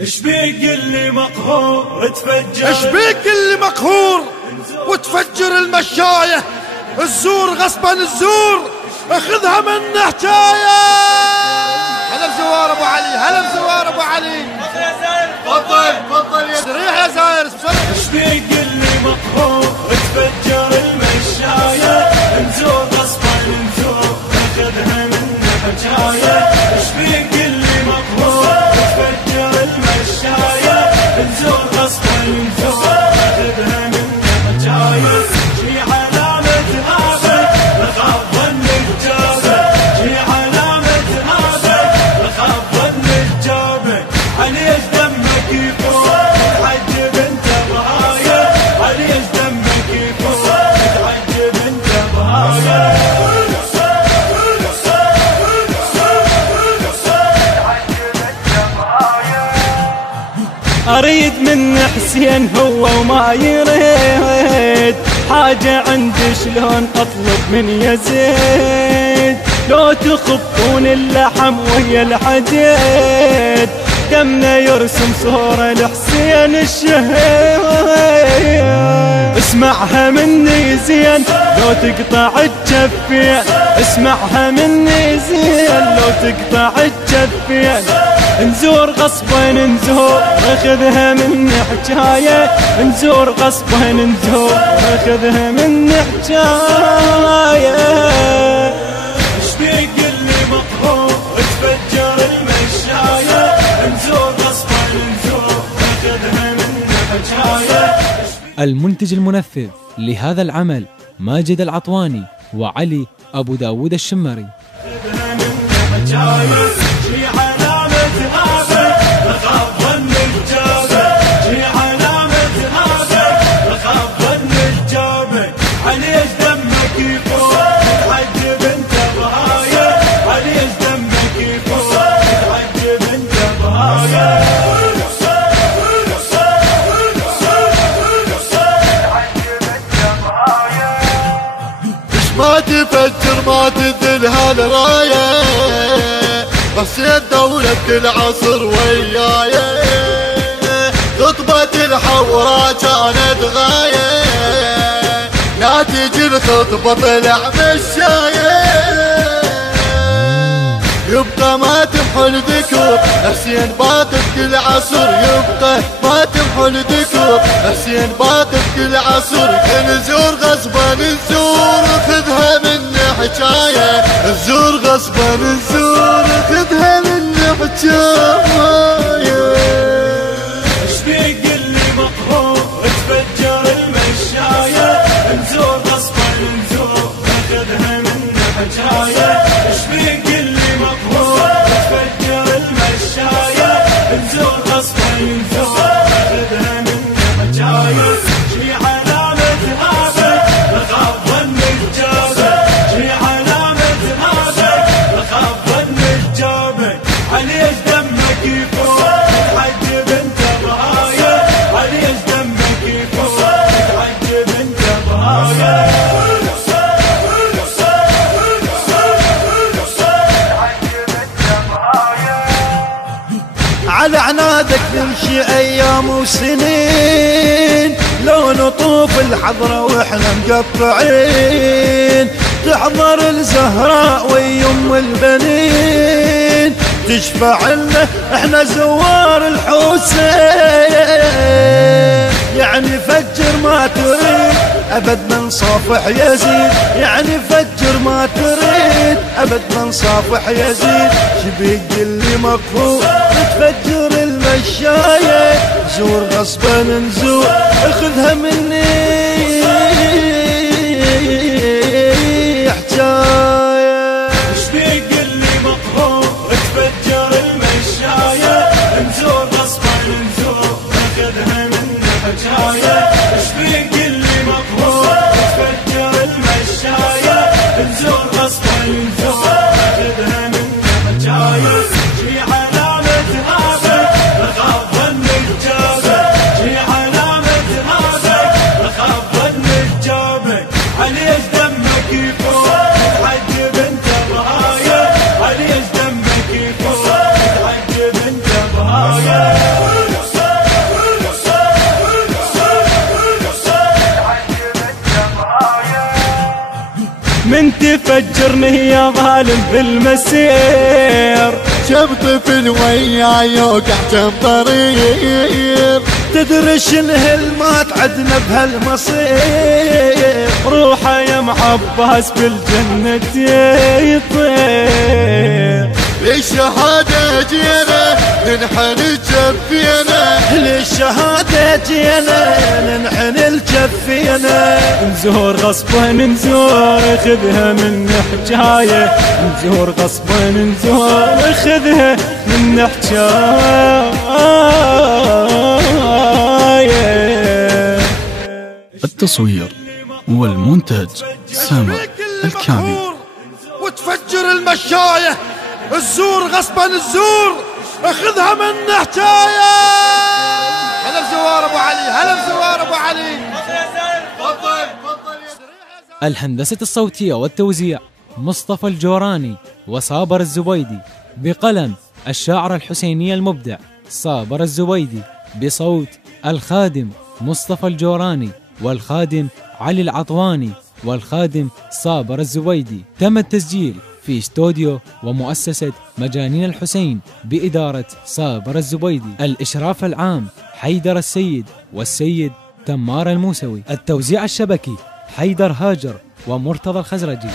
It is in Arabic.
ايش بيك اللي مقهور تفجر، ايش بيك اللي مقهور وتفجر المشاية، الزور غصبا الزور اخذها من حكاية. هلا بزوار ابو علي، هلا بزوار ابو علي. تفضل تفضل يا سريح يا زاير. ايش بيك اللي مقهور تفجر المشاية، نزور غصبا نزور اخذها من حكاية. ايش بيك اللي مقهور تفجر المشاية، نزور غصبا نزور اخذها من حكاية. شي علامة هذا لخاف ظن الجابة، شي علامة هذا لخاف ظن الجابة. عليش دمك يفور تعجب انت بهاية، عليش دمك يفور تعجب انت بهاية. أريد من حسين هو وما يريد حاجة عندي، شلون أطلب من يزيد؟ لو تخفون اللحم ويا الحديد، دمنا يرسم صورة لحسين الشهيد. اسمعها مني زين لو تقطع الجفين، اسمعها مني زين لو تقطع الجفين. نزور غصبا نزور اخذها من حكاية، نزور غصبا نزور اخذها من حكاية. ايش بيك اللي مقهور تفجر المشاية، نزور غصبا نزور اخذها من حكاية. المنتج المنفذ لهذا العمل ماجد العطواني وعلي أبو داود الشمري. شي علامة هذا لخاف ظن الجابة، شي علامة هذا لخاف ظن الجابة. عليش دمك يفور تعجب انت بهاية، عليش دمك يفور تعجب انت بهاية. ما تفجر ما تذل هالراية، حسين دولة كل عصر وياي. خطبة الحورة كانت غاية، لا تجي الخطبة طلع مشاية. يبقى ما تمحو الذكور حسين باقي كل عصر، يبقى ما تمحو الذكور حسين باقي كل عصر. نزور غصبا نزور خذها من حكاية، نزور غصبا نزور خذها من حكاية. ايش بيك اللي مقهور تفجر المشاية، نزور غصبا نزور اخذها من حكاية. ايش بيك اللي مقهور تفجر المشاية، نزور غصبا نزور اخذها من حكاية. شي علامة هذا لخاف ظن الجابة، شي علامة هذا لخاف ظن الجابة. عليش دمك يفور تعجب انت بهاية، عليش دمك يفور تعجب انت بهاية. على عنادك نمشي ايام وسنين، لو نطوف الحضرة واحنا مقطعين. تحضر الزهراء ويم البنين، تشفع لنا احنا زوار الحسين. يعني فجر ما تريد ابد ما نصافح يزيد، يعني فجر ما تريد ابد ما نصافح يزيد. شبيك اللي مقهور تفجر المشاية، زور غصبا نزور اخذها مني حكاية. ايش بيك اللي مقهور تفجر المشاية، نزور غصبا نزور اخذها من حكاية. ايش بيك اللي مقهور تفجر المشاية، نزور غصبا نزور اخذها من حكاية. شي علامة هذا لخاف ظن الجابة، شي علامة هذا لخاف من تفجرني يا ظالم بالمسير. كم طفل وياي يوقع كم طريق، تدري شنه ما تعدنا بهالمصير. روحه يا معباس بالجنة يطير. للشهادة جينا ننحن الجفينا، للشهادة جينا ننحن الجفينا. نزور غصبا نزور خذها من حجاية، نزور غصبا نزور خذها من حجاية. التصوير والمونتاج سامر الكامل. وتفجر المشاية الزور غصبا الزور اخذها من حجاية. هلا بزوار ابو علي، هلا بزوار ابو علي. الهندسة الصوتية والتوزيع مصطفى الجوراني وصابر الزبيدي، بقلم الشاعر الحسيني المبدع صابر الزبيدي، بصوت الخادم مصطفى الجوراني والخادم علي العطواني والخادم صابر الزبيدي. تم التسجيل في استوديو ومؤسسة مجانين الحسين بإدارة صابر الزبيدي. الإشراف العام حيدر السيد والسيد تمار الموسوي. التوزيع الشبكي حيدر هاجر ومرتضى الخزرجي.